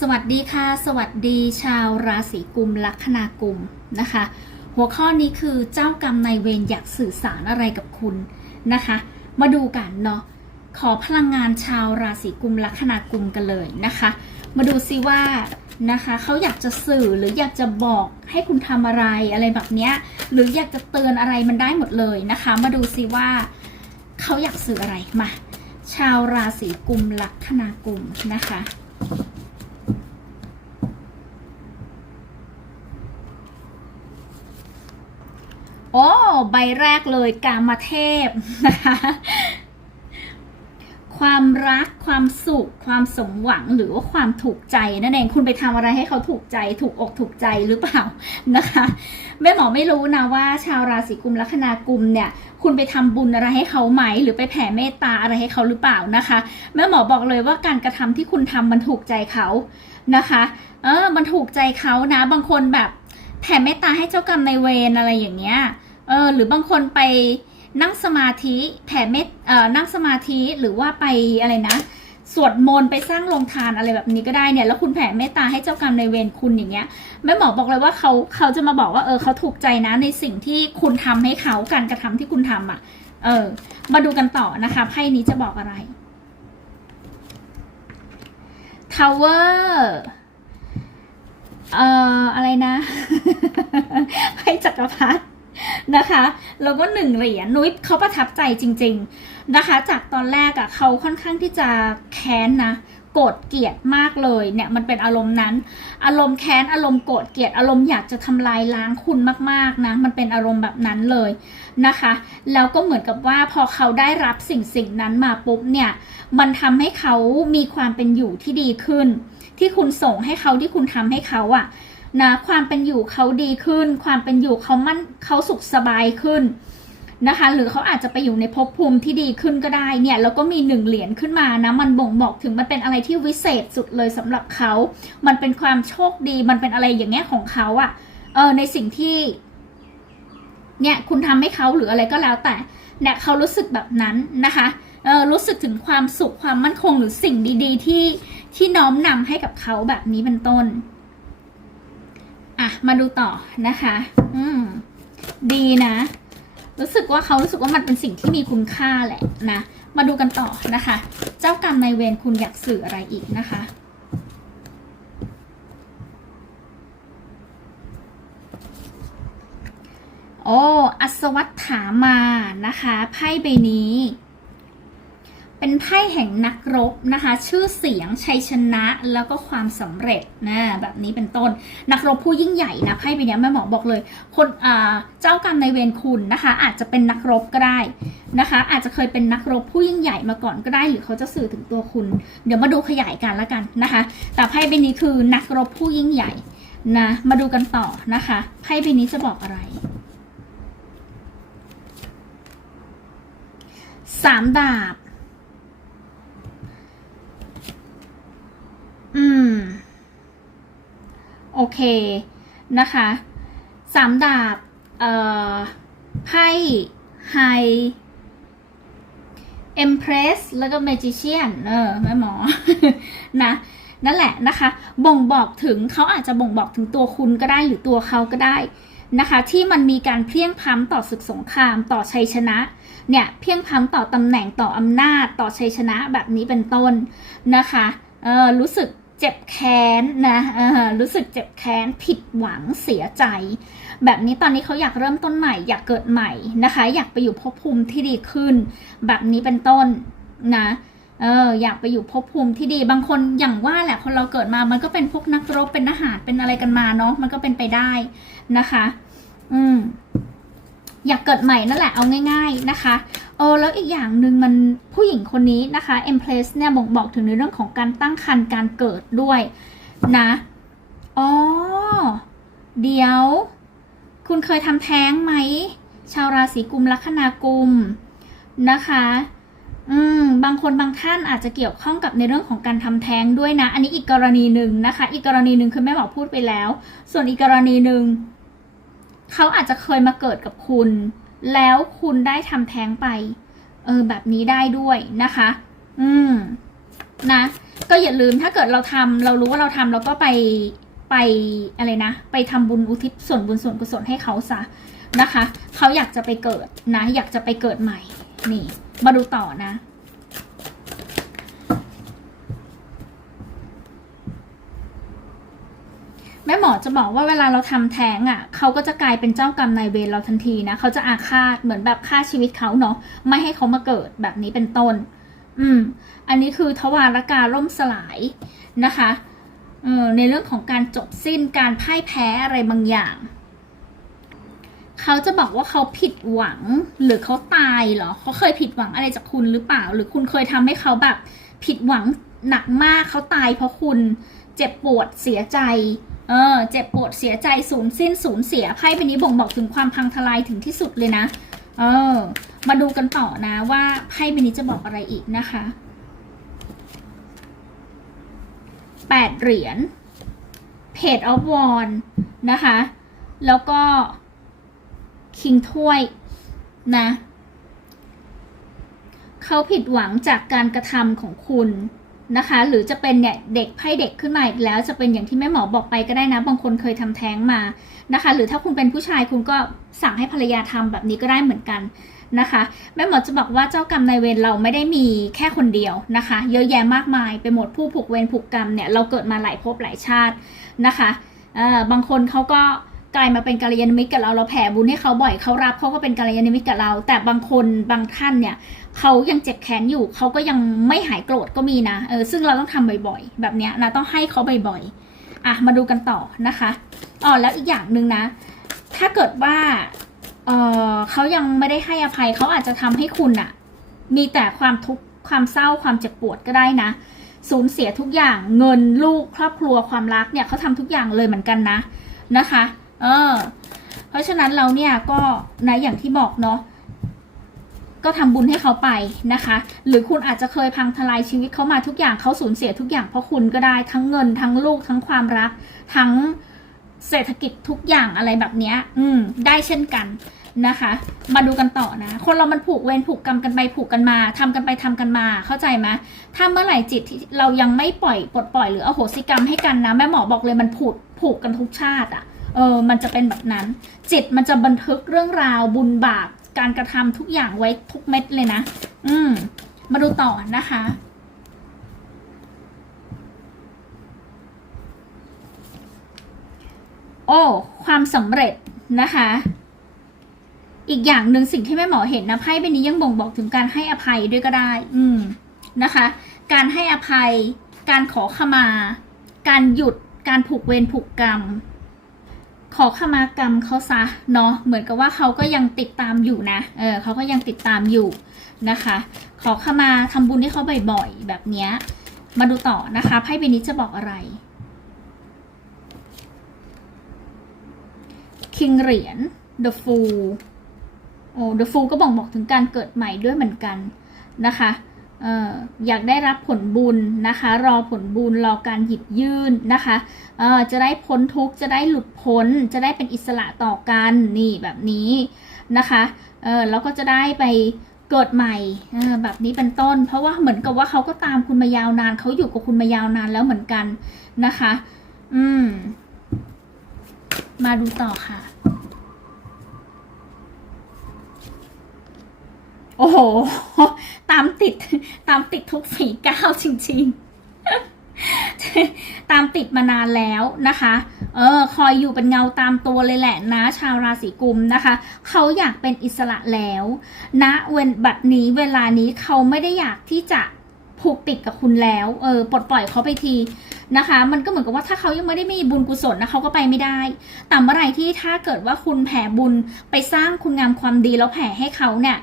สวัสดีค่ะ สวัสดีชาวราศีกุมลัคนากุมนะคะ หัวข้อนี้คือเจ้ากรรมนายเวรอยากสื่อสารอะไรกับคุณนะคะ มาดูกันเนาะขอพลังงานชาวราศีกุมลัคนากุมกันเลยนะคะ มาดูซิว่านะคะเขาอยากจะสื่อหรืออยากจะบอกให้คุณทำอะไรอะไรแบบเนี้ยหรืออยากจะเตือนอะไรมันได้หมดเลยนะคะ มาดูซิว่าเขาอยากสื่ออะไรมาชาวราศีกุมลัคนากุมนะคะ โอ้ใบแรกเลยกามเทพนะคะความรักความสุข ความสมหวังหรือว่าความถูกใจนั่นเองคุณไปทำอะไรให้เขาถูกใจ ถูกอกถูกใจหรือเปล่านะคะแม่หมอไม่รู้นะว่า ชาวราศีกุมลัคนากุมเนี่ย คุณไปทำบุญอะไรให้เขาไหม หรือไปแผ่เมตตาอะไรให้เขาหรือเปล่านะคะแม่หมอบอกเลยว่าการกระทำที่คุณทำมันถูกใจเขานะคะ เออมันถูกใจเขานะ บางคนแบบแผ่เมตตาให้เจ้ากรรมนายเวรอะไรอย่างเงี้ย ออหรือบางคนไปนั่งสมาธิแผ่เมตเอ่อนั่งสมาธิหรือว่าไปอะไรนะ สวดมนต์ไปสร้างโรงทานอะไรแบบนี้ก็ได้เนี่ย แล้วคุณแผ่เมตตาให้เจ้ากรรมในเวรคุณอย่างเงี้ยแม่หมอบอกเลยว่าเขาเขาจะมาบอกว่าเออเขาถูกใจนะในสิ่งที่คุณทำให้เขาการกระทำที่คุณทำอะ เออ มาดูกันต่อนะคะไพ่นี้จะบอกอะไร Tower เอ่ออะไรนะไพ่จักรพรรดิ นะคะแล้วก็หนึ่งเหรียญนุ้ยเขาประทับใจจริง ๆนะคะ จากตอนแรกอะ่ะเขาค่อนข้างที่จะแค้นนะโกรธเกลียดมากเลยเนี่ยมันเป็นอารมณ์นั้น อารมณ์แค้นอารมณ์โกรธเกลียดอารมณ์อยากจะทำลายล้างคุณมากๆนะมันเป็นอารมณ์แบบนั้นเลยนะคะ แล้วก็เหมือนกับว่าพอเขาได้รับสิ่งสิ่งนั้นมาปุ๊บเนี่ยมันทำให้เขามีความเป็นอยู่ที่ดีขึ้น ที่คุณส่งให้เขาที่คุณทำให้เขาอะ นะความเป็นอยู่เขาดีขึ้น ความเป็นอยู่เขามั่นเขาสุขสบายขึ้นนะคะหรือเขาอาจจะไปอยู่ในภพภูมิที่ดีขึ้นก็ได้เนี่ยแล้วก็มีหนึ่งเหรียญขึ้นมานะมันบ่งบอกถึงมันเป็นอะไรที่วิเศษสุดเลยสำหรับเขา มันเป็นความโชคดีมันเป็นอะไรอย่างเงี้ยของเขาอะเออในสิ่งที่เนี่ยคุณทำให้เขาหรืออะไรก็แล้วแต่เนี่ยเขารู้สึกแบบนั้นนะคะเออรู้สึกถึงความสุขความมั่นคงหรือสิ่งดี ๆ ที่ที่น้อมนำให้กับเขาแบบนี้เป็นต้น มาดูต่อนะคะ อืม ดีนะ รู้สึกว่าเขารู้สึกว่ามันเป็นสิ่งที่มีคุณค่าแหละนะ มาดูกันต่อนะคะ เจ้ากรรมนายเวรคุณอยากสื่ออะไรอีกนะคะโอ้ อัศวัตถามานะคะ ไพ่ใบนี้ เป็นไพ่แห่งนักรบนะคะ ชื่อเสียงชัยชนะแล้วก็ความสำเร็จนะแบบนี้เป็นต้น นักรบผู้ยิ่งใหญ่นะไพ่ใบนี้แม่หมอบอกเลย คนเจ้ากรรมในเวรคุณนะคะ อาจจะเป็นนักรบก็ได้นะคะ อาจจะเคยเป็นนักรบผู้ยิ่งใหญ่มาก่อนก็ได้หรือเขาจะสื่อถึงตัวคุณ เดี๋ยวมาดูขยายกันล้วกันนะคะ แต่ไพ่ใบนี้คือนักรบผู้ยิ่งใหญ่นะมาดูกันต่อนะคะไพ่ใบนี้จะบอกอะไรสามดาบ อืม โอเคนะคะสามดาบ เอ่อ ไพ่ไฮเอ็มเพรสแล้วก็ m มจิเชียนเออแม่หมอ นะ นั่นแหละนะคะ บ่งบอกถึงเขาอาจจะบ่งบอกถึงตัวคุณก็ได้หรือตัวเขาก็ได้นะคะ ที่มันมีการเพลียงพล้ำต่อศึกสงครามต่อชัยชนะ เนี่ยเพียงพล้ำต่อตำแหน่งต่ออำนาจ ต่อชัยชนะแบบนี้เป็นต้นนะคะเออรู้สึก เจ็บแค้นนะรู้สึกเจ็บแค้นผิดหวังเสียใจ แบบนี้ตอนนี้เขาอยากเริ่มต้นใหม่ อยากเกิดใหม่นะคะ อยากไปอยู่ภพภูมิที่ดีขึ้น แบบนี้เป็นต้นนะเอออยากไปอยู่ภพภูมิที่ดีบางคนอย่างว่าแหละคนเราเกิดมามันก็เป็นพวกนักรบเป็นทหารเป็นอะไรกันมาเนาะมันก็เป็นไปได้นะคะ อืมอยากเกิดใหม่นั่นแหละเอาง่าย ๆนะคะ ออแล้วอีกอย่างหนึ่งมันผู้หญิงคนนี้นะคะ e m p r e s s เนี่ยบ่งบอกถึงในเรื่องของการตั้งครรภ์การเกิดด้วยนะอ๋อเดี๋ยว คุณเคยทำแท้งไหม ชาวราศีกุมลัคนากุมนะคะ อืม บางคนบางท่านอาจจะเกี่ยวข้องกับในเรื่องของการทำแท้งด้วยนะ อันนี้อีกกรณีหนึ่งนะคะ อีกกรณีหนึ่งคือแม่บอกพูดไปแล้ว ส่วนอีกกรณีหนึ่งเขาอาจจะเคยมาเกิดกับคุณ แล้วคุณได้ทำแท้งไป เออแบบนี้ได้ด้วยนะคะ อืมนะ ก็อย่าลืมถ้าเกิดเราทำเรารู้ว่าเราทำเราก็ไปไปอะไรนะ ไปทำบุญอุทิศส่วนบุญส่วนกุศลให้เขาซะนะคะ เขาอยากจะไปเกิดนะ อยากจะไปเกิดใหม่ นี่ มาดูต่อนะ ม่หมอจะบอกว่าเวลาเราทำแท้งอะเขาก็จะกลายเป็นเจ้ากรรมนายเวรเราทันทีนะเขาจะอาฆาตเหมือนแบบฆ่าชีวิตเขาเนาะไม่ให้เขามาเกิดแบบนี้เป็นต้น อืม อันนี้คือทวารการล่มสลายนะคะเออในเรื่องของการจบสิ้นการพ่ายแพ้อะไรบางอย่างเขาจะบอกว่าเขาผิดหวังหรือเขาตายเหรอเขาเคยผิดหวังอะไรจากคุณหรือเปล่า หรือคุณเคยทำให้เขาแบบ ผิดหวังหนักมากเขาตายเพราะคุณเจ็บปวดเสียใจ เออเจ็บปวดเสียใจสูญสิ้นสูญเสียไพ่ใบนี้บ่งบอกถึงความพังทลายถึงที่สุดเลยนะเออมาดูกันต่อนะว่าไพ่ใบนี้จะบอกอะไรอีกนะคะแปดเหรียญเพจออฟวอนนะคะ แล้วก็ คิงถ้วยนะเขาผิดหวังจากการกระทำของคุณ นะคะ หรือจะเป็นเนี่ยเด็กไพ่เด็กขึ้นมาอีกแล้ว จะเป็นอย่างที่แม่หมอบอกไปก็ได้นะ บางคนเคยทำแท้งมานะคะ หรือถ้าคุณเป็นผู้ชายคุณก็สั่งให้ภรรยาทำแบบนี้ก็ได้เหมือนกันนะคะแม่หมอจะบอกว่าเจ้ากรรมนายเวรเราไม่ได้มีแค่คนเดียวนะคะ เยอะแยะมากมายไปหมดผู้ผูกเวรผูกกรรมเนี่ยเราเกิดมาหลายภพหลายชาตินะคะเออบางคนเขาก็กลายมาเป็นกัลยาณมิตรกับเราเราแผ่บุญให้เขาบ่อยเขารับเขาก็เป็นกัลยาณมิตรกับเรา แต่บางคนบางท่านเนี่ย เขายังเจ็บแค้นอยู่เขาก็ยังไม่หายโกรธก็มีนะเออซึ่งเราต้องทำบ่อยๆ แบบเนี้ยนะต้องให้เขาบ่อยๆอะมาดูกันต่อนะคะอ๋อแล้วอีกอย่างหนึ่งนะ ถ้าเกิดว่าเออเขายังไม่ได้ให้อภัยเขาอาจจะทำให้คุณอะมีแต่ความทุกข์ความเศร้าความเจ็บปวดก็ได้นะสูญเสียทุกอย่างเงินลูกครอบครัวความรักเนี่ยเขาทำทุกอย่างเลยเหมือนกันนะนะคะ เออ เพราะฉะนั้นเราเนี่ยก็นะอย่างที่บอกเนาะ ก็ทำบุญให้เขาไปนะคะ หรือคุณอาจจะเคยพังทลายชีวิตเขามาทุกอย่างเขาสูญเสียทุกอย่างเพราะคุณก็ได้ทั้งเงินทั้งลูกทั้งความรัก ทั้งเศรษฐกิจทุกอย่างอะไรแบบนี้อืมได้เช่นกันนะคะ มาดูกันต่อนะ คนเรามันผูกเวรผูกกรรมกันไปผูกกันมาทำกันไปทำกันมา เข้าใจไหมถ้าเมื่อไหร่จิตที่เรายังไม่ปล่อยปลดปล่อยหรืออโหสิกรรมให้กันนะแม่หมอบอกเลยมันผูกผูกกันทุกชาติอะ่ะเออ มันจะเป็นแบบนั้น จิตมันจะบันทึกเรื่องราวบุญบาป การกระทำทุกอย่างไว้ทุกเม็ดเลยนะ อืม มาดูต่อนะคะ โอ้ ความสำเร็จนะคะ อีกอย่างหนึ่งสิ่งที่แม่หมอเห็นนะไพ่ใบนี้ยังบ่งบอกถึงการให้อภัยด้วยก็ได้ อืมนะคะ การให้อภัย การขอขมา การหยุด การผูกเวรผูกกรรม ขอขมากรรมเขาซะเนาะเหมือนกับว่าเขาก็ยังติดตามอยู่นะเออเขาก็ยังติดตามอยู่นะคะ ขอขมาทำบุญให้เขาบ่อยๆแบบเนี้ยมาดูต่อนะคะไพ่ใบนี้จะบอกอะไรคิงเหรียญ The Fool โอ้ The Fool ก็บอกบอกถึงการเกิดใหม่ด้วยเหมือนกันนะคะ อยากได้รับผลบุญนะคะ รอผลบุญรอการหยิบยื่นนะคะจะได้พ้นทุกข์จะได้หลุดพ้น จะได้เป็นอิสระต่อกันนี่แบบนี้นะคะแล้วก็จะได้ไปเกิดใหม่แบบนี้เป็นต้น เพราะว่าเหมือนกับว่าเขาก็ตามคุณมายาวนานเขาอยู่กับคุณมายาวนานแล้วเหมือนกันนะคะ อืม มาดูต่อค่ะ โอ้โห ตามติด ตามติดทุกฝีก้าวจริง ๆ ตามติดมานานแล้วนะคะ เออ คอยอยู่เป็นเงาตามตัวเลยแหละนะ ชาวราศีกุมนะคะ เขาอยากเป็นอิสระแล้วณนะเวนบัดนี้เวลานี้เขาไม่ได้อยากที่จะผูกติดกับคุณแล้ว เออ ปลดปล่อยเขาไปทีนะคะ มันก็เหมือนกับว่าถ้าเขายังไม่ได้มีบุญกุศลนะเขาก็ไปไม่ได้ แต่เมื่อไรที่ถ้าเกิดว่าคุณแผ่บุญไปสร้างคุณงามความดีแล้วแผ่ให้เขาเนี่ย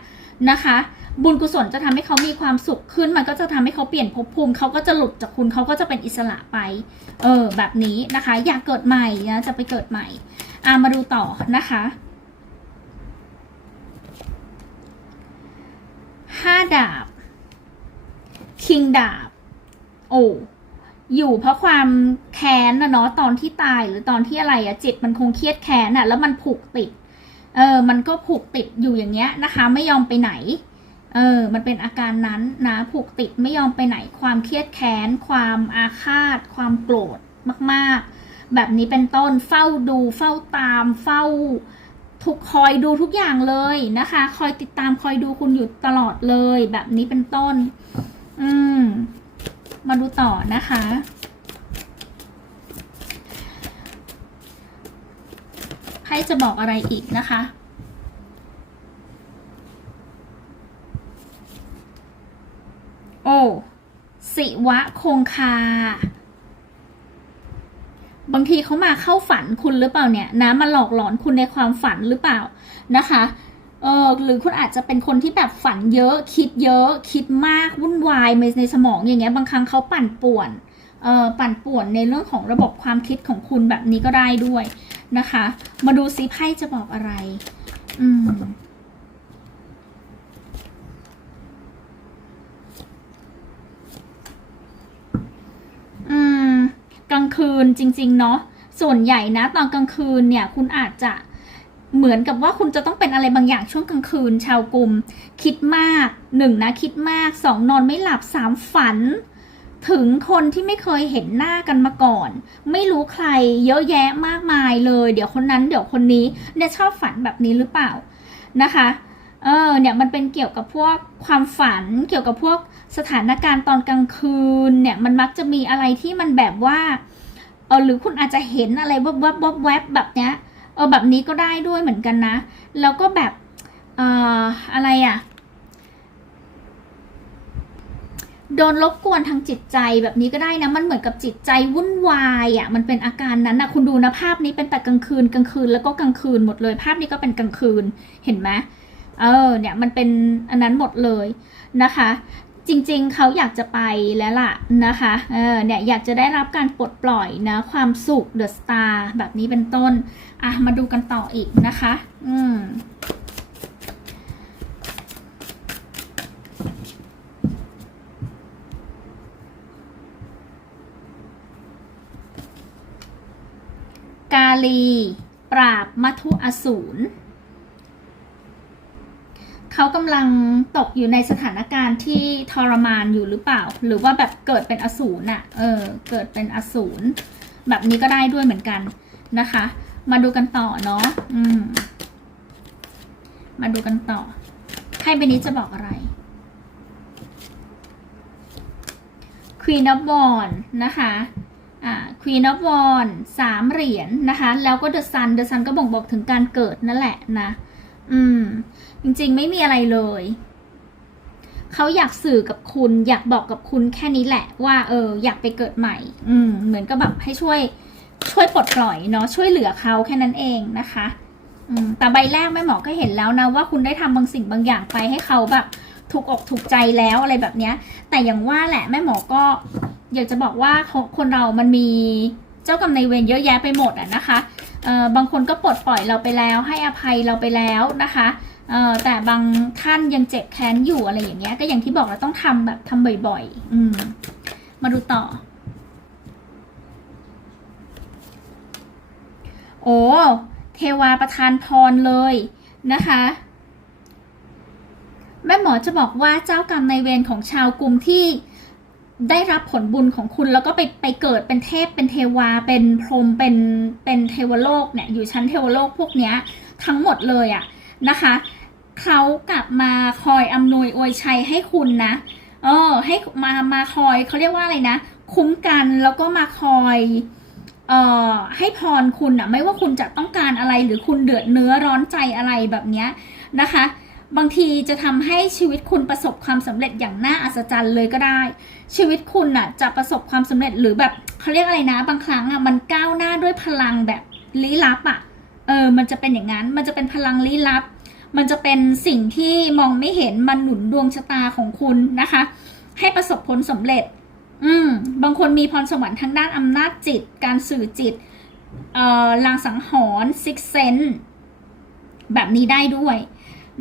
นะคะ บุญกุศลจะทำให้เขามีความสุขขึ้น มันก็จะทำให้เขาเปลี่ยนภพภูมิ เขาก็จะหลุดจากคุณเขาก็จะเป็นอิสระไป เออ แบบนี้นะคะ อยากเกิดใหม่นะจะไปเกิดใหม่อามาดูต่อนะคะห้าดาบ คิงดาบ โอ้อยู่เพราะความแค้นนะเนาะตอนที่ตายหรือตอนที่อะไรอะจิตมันคงเครียดแค้นอะแล้วมันผูกติด เออ มันก็ผูกติดอยู่อย่างเงี้ยนะคะ ไม่ยอมไปไหน เออ มันเป็นอาการนั้นนะ ผูกติดไม่ยอมไปไหน ความเครียดแค้น ความอาฆาต ความโกรธมากๆ แบบนี้เป็นต้น เฝ้าดู เฝ้าตาม เฝ้าทุกคอยดูทุกอย่างเลยนะคะ คอยติดตามคอยดูคุณอยู่ตลอดเลย แบบนี้เป็นต้น อืม มาดูต่อนะคะ ไพ่จะบอกอะไรอีกนะคะ โอ้สิวะคงคา บางทีเขามาเข้าฝันคุณหรือเปล่าเนี่ยนะมาหลอกหลอนคุณในความฝันหรือเปล่านะคะเออหรือคุณอาจจะเป็นคนที่แบบฝันเยอะ คิดเยอะ คิดมากวุ่นวายในสมองอย่างเงี้ยบางครั้งเขาปั่นป่วนเออปั่นป่วนในเรื่องของระบบความคิดของคุณแบบนี้ก็ได้ด้วย นะคะ มาดูซิไพ่จะบอกอะไรอืมอืมกลางคืนจริง ๆ เนาะส่วนใหญ่นะ ตอนกลางคืนเนี่ย คุณอาจจะเหมือนกับว่าคุณจะต้องเป็นอะไรบางอย่างช่วงกลางคืน ชาวกลุ่ม คิดมากหนึ่งนะ คิดมากสองนอนไม่หลับสามฝัน ถึงคนที่ไม่เคยเห็นหน้ากันมาก่อน ไม่รู้ใครเยอะแยะมากมายเลย เดี๋ยวคนนั้นเดี๋ยวคนนี้เนี่ยชอบฝันแบบนี้หรือเปล่านะคะเออเนี่ยมันเป็นเกี่ยวกับพวกความฝันเกี่ยวกับพวกสถานการณ์ตอนกลางคืนเนี่ยมันมักจะมีอะไรที่มันแบบว่าเออหรือคุณอาจจะเห็นอะไรวับวับวับแวบแบบเนี้ยเออแบบนี้ก็ได้ด้วยเหมือนกันนะ แล้วก็แบบเอ่ออะไรอะ่ะ โดนรบกวนทางจิตใจแบบนี้ก็ได้นะ มันเหมือนกับจิตใจวุ่นวายอะ่ะ มันเป็นอาการนั้นนะคุณดูนะภาพนี้เป็นแต่กลางคืนกลางคืนแล้วก็กลางคืนหมดเลย ภาพนี้ก็เป็นกลางคืนเห็นไหมเออเนี่ยมันเป็นอันนั้นหมดเลยนะคะ จริงๆเขาอยากจะไปแล้วล่ะนะคะเออเนี่ยอยากจะได้รับการปลดปล่อยนะ ความสุขเดอะสตาร์แบบนี้เป็นต้น อะมาดูกันต่ออีกนะคะ อืม กาลี ปราบมัทุอสูร เขากำลังตกอยู่ในสถานการณ์ที่ทรมานอยู่หรือเปล่า หรือว่าแบบเกิดเป็นอสูรน่ะเออ เกิดเป็นอสูร แบบนี้ก็ได้ด้วยเหมือนกันนะคะ มาดูกันต่อเนาะอืม มาดูกันต่อให้ใบนี้จะบอกอะไร Queen of Wands นะคะ อ่า Queen of Wands สามเหรียญนะคะ แล้วก็ The Sun The Sun ก็บ่งบอกถึงการเกิดนั่นแหละนะ อืม จริงๆไม่มีอะไรเลย เขาอยากสื่อกับคุณ อยากบอกกับคุณแค่นี้แหละ ว่า เออ อยากไปเกิดใหม่ อืม เหมือนกับแบบให้ช่วย ช่วยปลดปล่อยเนาะช่วยเหลือเขาแค่นั้นเองนะคะอืมแต่ใบแรกแม่หมอก็เห็นแล้วนะว่าคุณได้ทำบางสิ่งบางอย่างไปให้เขาแบบถูกอกถูกใจแล้วอะไรแบบเนี้ย แต่อย่างว่าแหละแม่หมอก็ อยากจะบอกว่าคนเรามันมีเจ้ากรรมนายเวรเยอะแยะไปหมดอะนะคะบางคนก็ปลดปล่อยเราไปแล้ว ให้อภัยเราไปแล้วนะคะแต่บางท่านยังเจ็บแค้นอยู่อะไรอย่างเงี้ยก็อย่างที่บอกเราต้องทำแบบทำบ่อยๆอืมมาดูต่อ โอ้เทวาประทานพรเลยนะคะแม่หมอจะบอกว่าเจ้ากรรมนายเวรของชาวกลุ่มที่ ได้รับผลบุญของคุณแล้วก็ไปไปเกิดเป็นเทพเป็นเทวา เป็นพรหมเป็นเป็นเทวโลกเนี่ยอยู่ชั้นเทวโลกพวกเนี้ยทั้งหมดเลยอะนะคะเขากลับมาคอยอำนวยอวยชัยให้คุณนะเออให้มามาคอยเขาเรียกว่าอะไรนะ คุ้มกันแล้วก็มาคอยเอ่อให้พรคุณอะไม่ว่าคุณจะต้องการอะไรหรือคุณเดือดเนื้อร้อนใจอะไรแบบเนี้ยนะคะ บางทีจะทำให้ชีวิตคุณประสบความสำเร็จอย่างน่าอัศจรรย์เลยก็ได้ ชีวิตคุณน่ะจะประสบความสำเร็จหรือแบบเขาเรียกอะไรนะ บางครั้งอะมันก้าวหน้าด้วยพลังแบบลี้ลับอะเออมันจะเป็นอย่างนั้นมันจะเป็นพลังลี้ลับ มันจะเป็นสิ่งที่มองไม่เห็นมันหนุนดวงชะตาของคุณนะคะ ให้ประสบผลสำเร็จ อืมบางคนมีพรสวรรค์ทางด้านอำนาจจิต การสื่อจิตเอ่อลางสังหรณ์ซิกเซนแบบนี้ได้ด้วย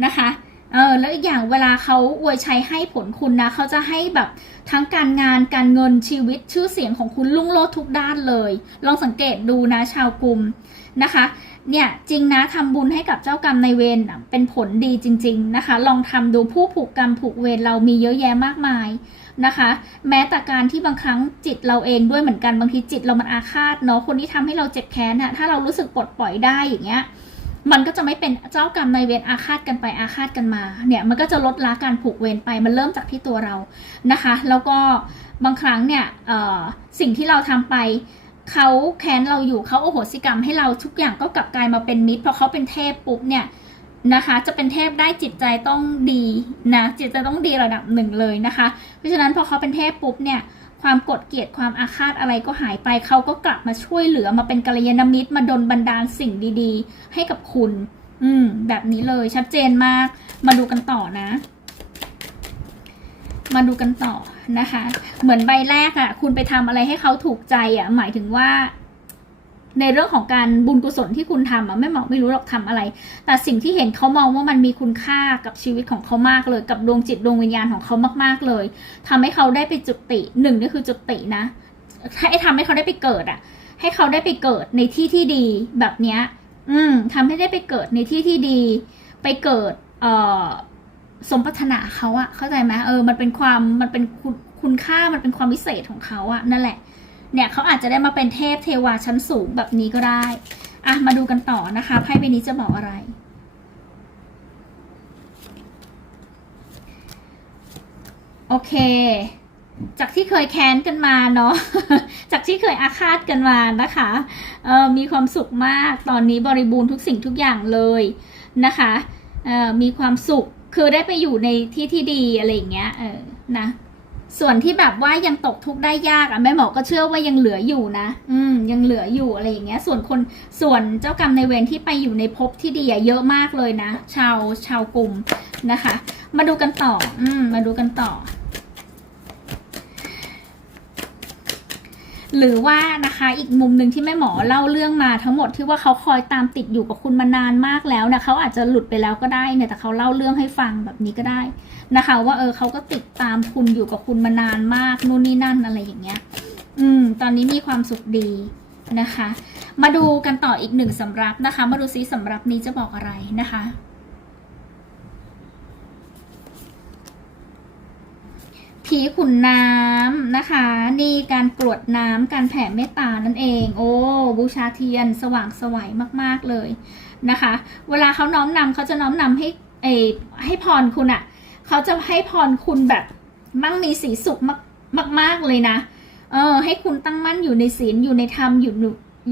นะคะเออแล้วอีกอย่างเวลาเขาอวยชัยให้ผลคุณนะเขาจะให้แบบทั้งการงานการเงินชีวิตชื่อเสียงของคุณลุ่งโลดทุกด้านเลย ลองสังเกตดูนะชาวกลุ่มนะคะเนี่ยจริงนะทำบุญให้กับเจ้ากรรมในายเวรเป็นผลดีจริง ๆนะคะ ลองทำดูผู้ผูกกรรมผูกเวรเรามีเยอะแยะมากมายนะคะ แม้แต่การที่บางครั้งจิตเราเองด้วยเหมือนกันบางทีจิตเรามันอาฆาตเนาะคนที่ทำให้เราเจ็บแค้นอะถ้าเรารู้สึกปลดปล่อยได้อย่างเงี้ย มันก็จะไม่เป็นเจ้ากรรมนายเวรอาฆาตกันไปอาฆาตกันมาเนี่ยมันก็จะลดละการผูกเวรไปมันเริ่มจากที่ตัวเรานะคะ แล้วก็บางครั้งเนี่ยสิ่งที่เราทำไปเขาแค้นเราอยู่เขาโอโหสิกรรมให้เราทุกอย่างก็กลับกลายมาเป็นมิตรเพราะเขาเป็นเทพปุ๊บเนี่ยนะคะ จะเป็นเทพได้จิตใจต้องดีนะจิตใจต้องดีระดับหนึ่งเลยนะคะ เพราะฉะนั้นพอเขาเป็นเทพปุ๊บเนี่ย ความกดเกลียดความอาฆาตอะไรก็หายไปเขาก็กลับมาช่วยเหลือมาเป็นกัลยาณมิตรมาดลบันดาลสิ่งดีๆ ให้กับคุณ อืม แบบนี้เลยชัดเจนมาก มาดูกันต่อนะ มาดูกันต่อนะคะ เหมือนใบแรกอะ่ะ คุณไปทำอะไรให้เขาถูกใจอะ่ะ หมายถึงว่า ในเรื่องของการบุญกุศลที่คุณทำอะไม่บอกไม่รู้หรอกทำอะไร แต่สิ่งที่เห็นเขามองว่ามันมีคุณค่ากับชีวิตของเขามากเลย กับดวงจิตดวงวิญญาณของเขามาก ๆเลยทำให้เขาได้ไปจุติหนึ่งนี่คือจุตินะให้ทำให้เขาได้ไปเกิดอะให้เขาได้ไปเกิดในที่ที่ดีแบบเนี้ย อืมทำให้ได้ไปเกิดในที่ที่ดี ไปเกิด เอ่อสมปรารถนาเขาอะเข้าใจไหมเออ มันเป็นความมันเป็นคุณคุณค่ามันเป็นความพิเศษของเขาอะนั่นแหละ เนี่ยเขาอาจจะได้มาเป็นเทพเทวาชั้นสูงแบบนี้ก็ได้อะมาดูกันต่อนะคะไพ่ใบนี้จะบอกอะไร โอเค จากที่เคยแค้นกันมาเนาะจากที่เคยอาฆาตกันมานะคะเออมีความสุขมากตอนนี้บริบูรณ์ทุกสิ่งทุกอย่างเลยนะคะเออมีความสุขคือได้ไปอยู่ในที่ที่ดีอะไรอย่างเงี้ยเออนะ ส่วนที่แบบว่ายังตกทุกข์ได้ยากอะแม่หมอก็เชื่อว่ายังเหลืออยู่นะ อืม ยังเหลืออยู่อะไรอย่างเงี้ย ส่วนคนส่วนเจ้ากรรมในเวรที่ไปอยู่ในภพที่ดีเยอะมากเลยนะ ชาวชาวกลุ่มนะคะ มาดูกันต่อ อืม มาดูกันต่อ หรือว่านะคะอีกมุมหนึ่งที่แม่หมอเล่าเรื่องมาทั้งหมดที่ว่าเขาคอยตามติดอยู่กับคุณมานานมากแล้วนะเขาอาจจะหลุดไปแล้วก็ได้เนี่ยแต่เขาเล่าเรื่องให้ฟังแบบนี้ก็ได้ นะคะ ว่าเออเขาก็ติดตามคุณอยู่กับคุณมานานมากนู่นนี่นั่นอะไรอย่างเงี้ย อืม ตอนนี้มีความสุขดีนะคะ มาดูกันต่ออีกหนึ่งสำรับนะคะ มาดูซิสำรับนี้จะบอกอะไรนะคะผีขุนน้ำนะคะ นี่การกรวดน้ำการแผ่เมตตานั่นเอง โอ้บูชาเทียนสว่างสวัยมาก ๆ เลยนะคะ เวลาเขาน้อมนำเขาจะน้อมนำให้เอให้พรคุณอะ เขาจะให้พรคุณแบบมั่งมีสีสุขมากมากๆเลยนะ เออ ให้คุณตั้งมั่นอยู่ในศีลอยู่ในธรรมอยู่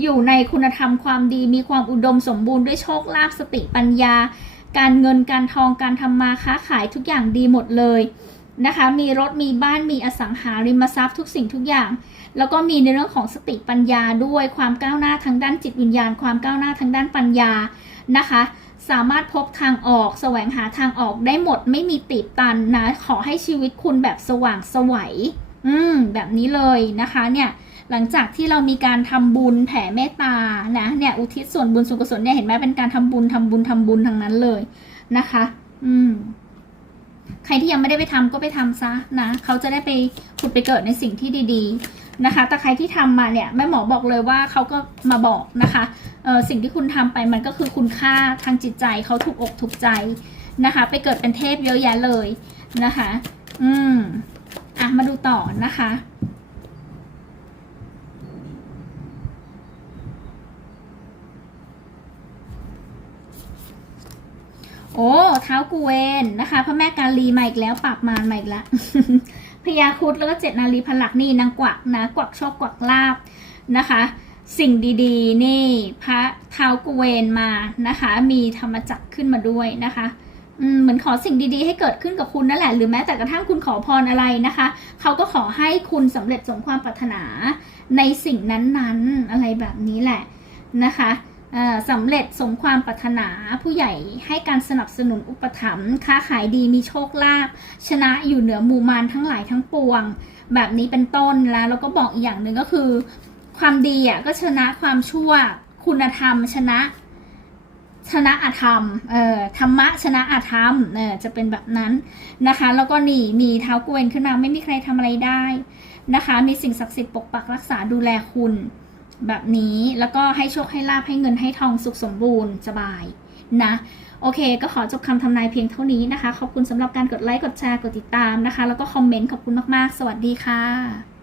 อยู่ในคุณธรรมความดี มีความอุดมสมบูรณ์ด้วยโชคลาภสติปัญญา การเงินการทองการทำมาค้าขายทุกอย่างดีหมดเลยนะคะ มีรถมีบ้านมีอสังหาริมทรัพย์ทุกสิ่งทุกอย่าง แล้วก็มีในเรื่องของสติปัญญาด้วยความก้าวหน้าทางด้านจิตวิญญาณ ความก้าวหน้าทางด้านปัญญานะคะ สามารถพบทางออก แสวงหาทางออกได้หมดไม่มีติดตันนะ ขอให้ชีวิตคุณแบบสว่างสวัยอืม แบบนี้เลยนะคะเนี่ยหลังจากที่เรามีการทำบุญแผ่เมตตานะเนี่ยอุทิศส่วนบุญส่วนกุศลเนี่ยเห็นไหมเป็นการทำบุญทำบุญทำบุญทางนั้นเลยนะคะ อืม ใครที่ยังไม่ได้ไปทำก็ไปทำซะนะเขาจะได้ไปผุดไปเกิดในสิ่งที่ดี ๆ นะคะ แต่ใครที่ทำมาเนี่ยแม่หมอบอกเลยว่าเขาก็มาบอกนะคะสิ่งที่คุณทำไปมันก็คือคุณค่าทางจิตใจเขาถูกอกถูกใจนะคะ ไปเกิดเป็นเทพเยอะแยะเลยนะคะ อืมอะมาดูต่อนะคะโอ้เท้ากูเวนนะคะพระแม่กาลีมาอีกแล้วปราบมารมาอีกแล้ว พญาคุดแล้วก็เจ็ดนารีพลักนี่นางกวักนะกวักโชคกวักลาบนะคะ สิ่งดีๆ นี่พระเท้ากูเวนมานะคะ มีธรรมจักรขึ้นมาด้วยนะคะเหมือนขอสิ่งดีๆ ให้เกิดขึ้นกับคุณนั่นแหละ หรือแม้แต่กระทั่งคุณขอพรอะไรนะคะ เขาก็ขอให้คุณสำเร็จสมความปรารถนาในสิ่งนั้นๆ อะไรแบบนี้แหละนะคะ สำเร็จสมความปรารถนาผู้ใหญ่ให้การสนับสนุนอุปถัมภ์ค้าขายดีมีโชคลาภชนะอยู่เหนือหมู่มารทั้งหลายทั้งปวง แบบนี้เป็นต้นแล้วแล้วก็บอกอีกอย่างหนึ่งก็คือ ความดีอะก็ชนะความชั่ว คุณธรรมชนะ ชนะอาธรรมเออธรรมะชนะอาธรรมเออจะเป็นแบบนั้นนะคะ แล้วก็หนีมีเท้ากวนขึ้นมาไม่มีใครทำอะไรได้นะคะ มีสิ่งศักดิ์สิทธิ์ปกปักรักษาดูแลคุณ แบบนี้แล้วก็ให้โชคให้ลาภให้เงินให้ทองสุขสมบูรณ์สบายนะโอเค ก็ขอจบคำทำนายเพียงเท่านี้นะคะ ขอบคุณสำหรับการกดไลค์ กดแชร์ กดติดตามนะคะ แล้วก็คอมเมนต์ขอบคุณมาก ๆ สวัสดีค่ะ